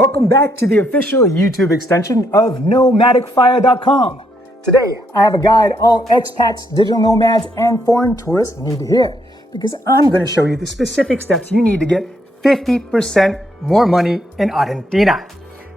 Welcome back to the official YouTube extension of nomadicfire.com. Today, I have a guide all expats, digital nomads, and foreign tourists need to hear, because I'm going to show you the specific steps you need to get 50% more money in Argentina.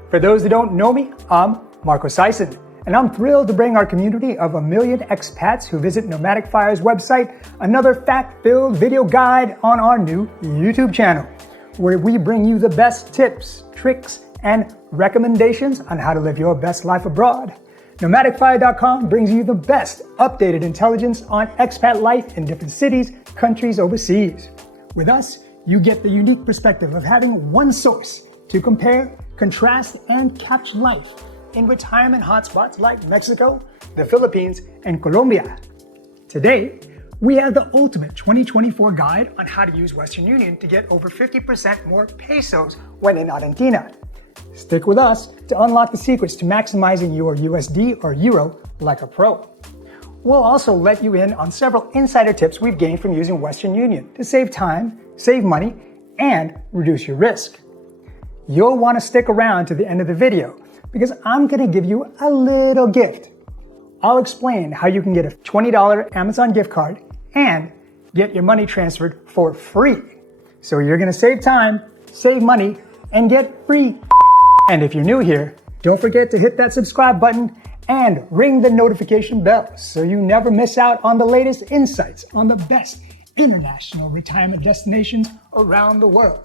For those that don't know me, I'm Marco Sison, and I'm thrilled to bring our community of 1 million expats who visit Nomadic Fire's website another fact-filled video guide on our new YouTube channel, where we bring you the best tips, tricks, and recommendations on how to live your best life abroad. NomadicFire.com brings you the best updated intelligence on expat life in different cities, countries overseas. With us, you get the unique perspective of having one source to compare, contrast, and capture life in retirement hotspots like Mexico, the Philippines, and Colombia. Today, we have the ultimate 2024 guide on how to use Western Union to get over 50% more pesos when in Argentina. Stick with us to unlock the secrets to maximizing your USD or Euro like a pro. We'll also let you in on several insider tips we've gained from using Western Union to save time, save money, and reduce your risk. You'll want to stick around to the end of the video because I'm going to give you a little gift. I'll explain how you can get a $20 Amazon gift card and get your money transferred for free. So you're going to save time, save money, and get free. And if you're new here, don't forget to hit that subscribe button and ring the notification bell so you never miss out on the latest insights on the best international retirement destinations around the world.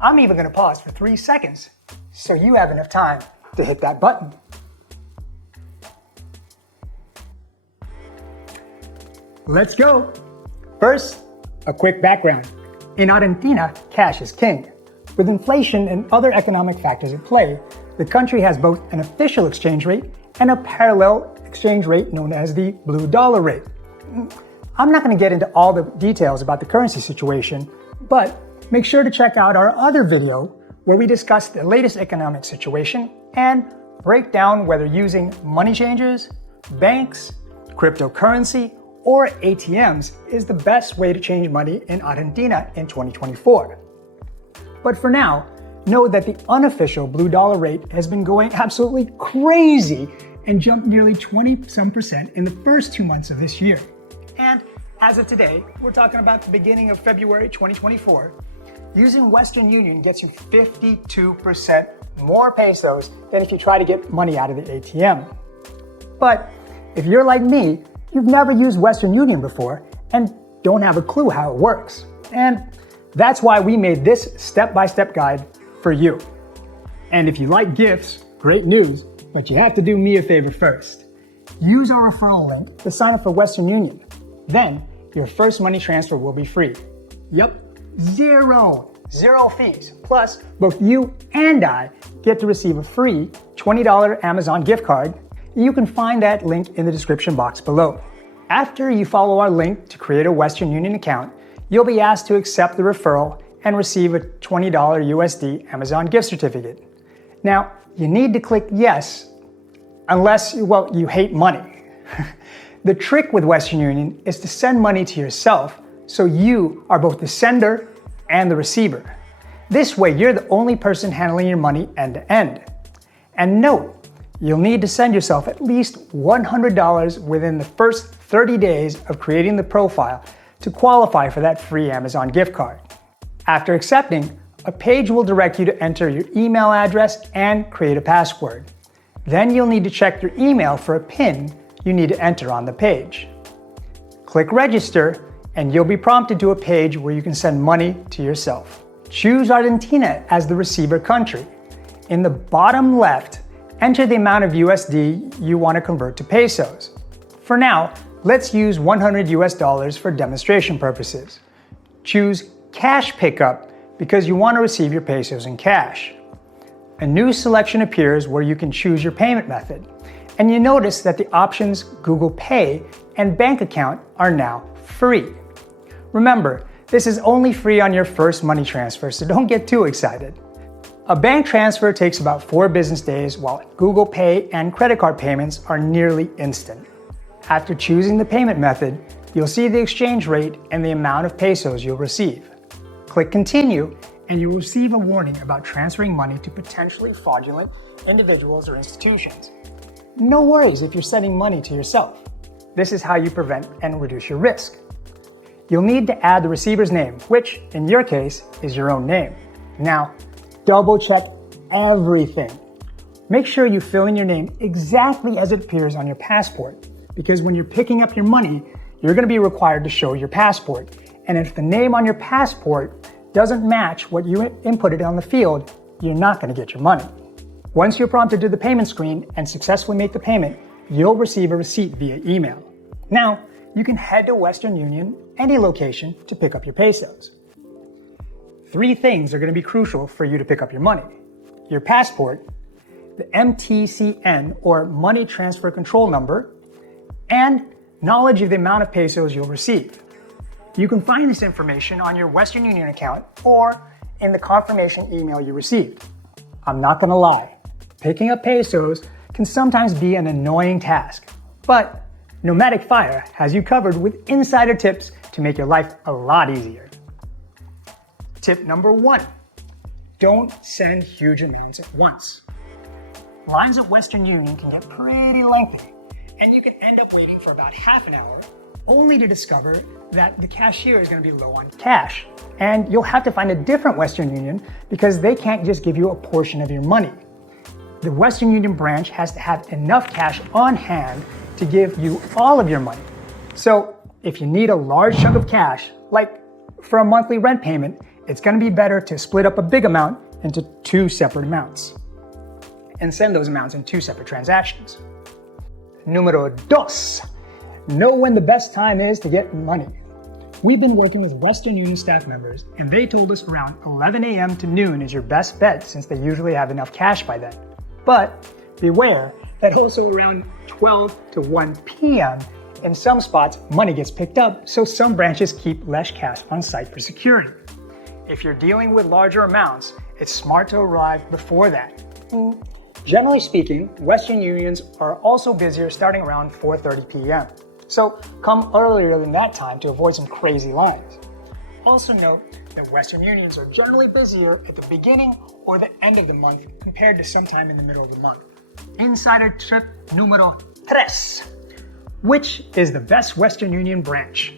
I'm even going to pause for 3 seconds so you have enough time to hit that button. Let's go. First, a quick background. In Argentina, cash is king. With inflation and other economic factors at play, the country has both an official exchange rate and a parallel exchange rate known as the blue dollar rate. I'm not going to get into all the details about the currency situation, but make sure to check out our other video where we discuss the latest economic situation and break down whether using money changers, banks, cryptocurrency, or ATMs is the best way to change money in Argentina in 2024. But for now, know that the unofficial blue dollar rate has been going absolutely crazy and jumped nearly 20% in the first 2 months of this year. And as of today, we're talking about the beginning of February 2024, using Western Union gets you 52% more pesos than if you try to get money out of the ATM. But if you're like me, you've never used Western Union before and don't have a clue how it works. And that's why we made this step-by-step guide for you. And if you like gifts, great news, but you have to do me a favor first. Use our referral link to sign up for Western Union. Then your first money transfer will be free. Yep, zero fees. Plus, both you and I get to receive a free $20 Amazon gift card. You can find that link in the description box below. After you follow our link to create a Western Union account, you'll be asked to accept the referral and receive a $20 USD Amazon gift certificate. Now, you need to click yes, unless, you hate money. The trick with Western Union is to send money to yourself so you are both the sender and the receiver. This way, you're the only person handling your money end to end. And note, you'll need to send yourself at least $100 within the first 30 days of creating the profile to qualify for that free Amazon gift card. After accepting, a page will direct you to enter your email address and create a password. Then you'll need to check your email for a PIN you need to enter on the page. Click register and you'll be prompted to a page where you can send money to yourself. Choose Argentina as the receiver country. In the bottom left, enter the amount of USD you want to convert to pesos. For now, let's use $100 for demonstration purposes. Choose cash pickup because you want to receive your pesos in cash. A new selection appears where you can choose your payment method, and you notice that the options Google Pay and bank account are now free. Remember, this is only free on your first money transfer, so don't get too excited. A bank transfer takes about 4 business days, while Google Pay and credit card payments are nearly instant. After choosing the payment method, you'll see the exchange rate and the amount of pesos you'll receive. Click Continue, and you will receive a warning about transferring money to potentially fraudulent individuals or institutions. No worries if you're sending money to yourself. This is how you prevent and reduce your risk. You'll need to add the receiver's name, which, in your case, is your own name. Now, double check everything. Make sure you fill in your name exactly as it appears on your passport, because when you're picking up your money, you're going to be required to show your passport. And if the name on your passport doesn't match what you inputted on the field, you're not going to get your money. Once you're prompted to the payment screen and successfully make the payment, you'll receive a receipt via email. Now, you can head to Western Union, any location, to pick up your pesos. 3 things are going to be crucial for you to pick up your money: your passport, the MTCN or Money Transfer Control Number, and knowledge of the amount of pesos you'll receive. You can find this information on your Western Union account or in the confirmation email you received. I'm not going to lie, picking up pesos can sometimes be an annoying task, but Nomadic Fire has you covered with insider tips to make your life a lot easier. Tip number 1, don't send huge amounts at once. Lines at Western Union can get pretty lengthy, and you can end up waiting for about half an hour only to discover that the cashier is going to be low on cash. And you'll have to find a different Western Union because they can't just give you a portion of your money. The Western Union branch has to have enough cash on hand to give you all of your money. So if you need a large chunk of cash, like for a monthly rent payment, it's going to be better to split up a big amount into 2 separate amounts and send those amounts in 2 separate transactions. Número 2. Know when the best time is to get money. We've been working with Western Union staff members, and they told us around 11 a.m. to noon is your best bet since they usually have enough cash by then. But beware that also around 12 to 1 p.m. in some spots, money gets picked up, so some branches keep less cash on site for security. If you're dealing with larger amounts, it's smart to arrive before that. Generally speaking, Western Unions are also busier starting around 4:30 p.m. So come earlier than that time to avoid some crazy lines. Also note that Western Unions are generally busier at the beginning or the end of the month compared to sometime in the middle of the month. Insider tip número 3. Which is the best Western Union branch?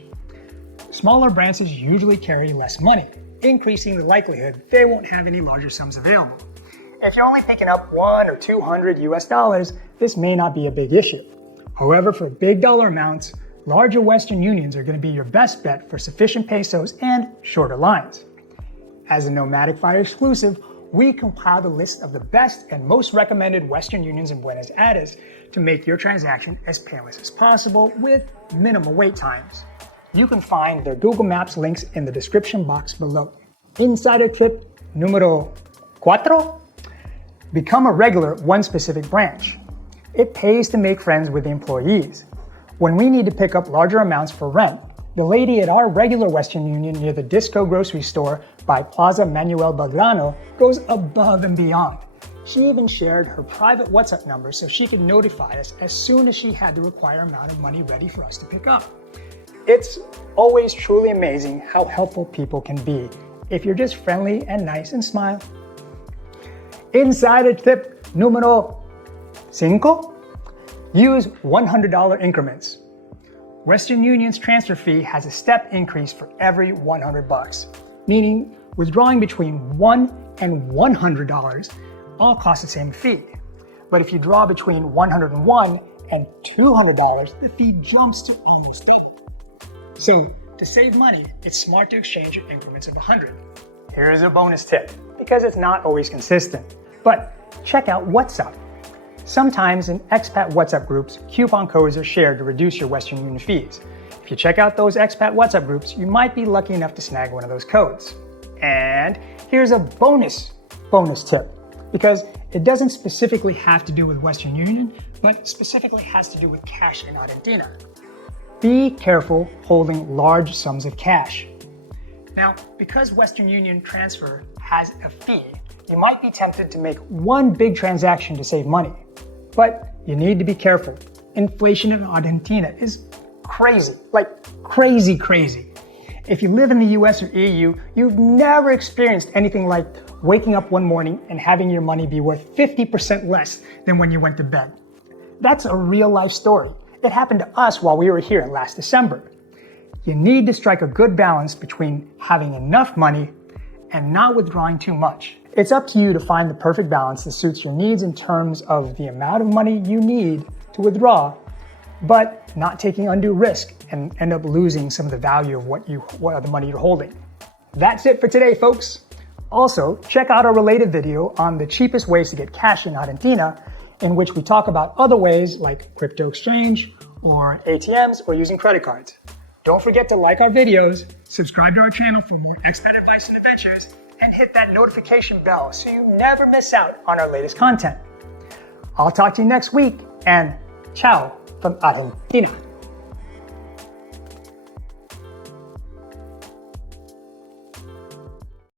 Smaller branches usually carry less money, increasing the likelihood they won't have any larger sums available. If you're only picking up $100 or $200 US, this may not be a big issue. However, for big dollar amounts, larger Western Unions are going to be your best bet for sufficient pesos and shorter lines. As a Nomadic Fire exclusive, we compiled a list of the best and most recommended Western Unions in Buenos Aires to make your transaction as painless as possible with minimal wait times. You can find their Google Maps links in the description box below. Insider tip número 4. Become a regular at one specific branch. It pays to make friends with the employees. When we need to pick up larger amounts for rent, the lady at our regular Western Union near the Disco grocery store by Plaza Manuel Belgrano goes above and beyond. She even shared her private WhatsApp number so she could notify us as soon as she had the required amount of money ready for us to pick up. It's always truly amazing how helpful people can be if you're just friendly and nice and smile. Insider tip número 5. Use $100 increments. Western Union's transfer fee has a step increase for every $100, meaning withdrawing between $1 and $100 all cost the same fee. But if you draw between $101 and $200, the fee jumps to almost double. So to save money, it's smart to exchange your increments of 100. Here's a bonus tip, because it's not always consistent. But check out WhatsApp. Sometimes in expat WhatsApp groups, coupon codes are shared to reduce your Western Union fees. If you check out those expat WhatsApp groups, you might be lucky enough to snag one of those codes. And here's a bonus tip, because it doesn't specifically have to do with Western Union, but specifically has to do with cash in Argentina. Be careful holding large sums of cash. Now, because Western Union transfer has a fee, you might be tempted to make one big transaction to save money. But you need to be careful. Inflation in Argentina is crazy, like crazy. If you live in the US or EU, you've never experienced anything like waking up one morning and having your money be worth 50% less than when you went to bed. That's a real life story. It happened to us while we were here last December. You need to strike a good balance between having enough money and not withdrawing too much. It's up to you to find the perfect balance that suits your needs in terms of the amount of money you need to withdraw, but not taking undue risk and end up losing some of the value of what the money you're holding. That's it for today, folks. Also, check out our related video on the cheapest ways to get cash in Argentina, in which we talk about other ways like crypto exchange or ATMs or using credit cards. Don't forget to like our videos, subscribe to our channel for more expat advice and adventures, and hit that notification bell so you never miss out on our latest content. I'll talk to you next week, and ciao from Argentina.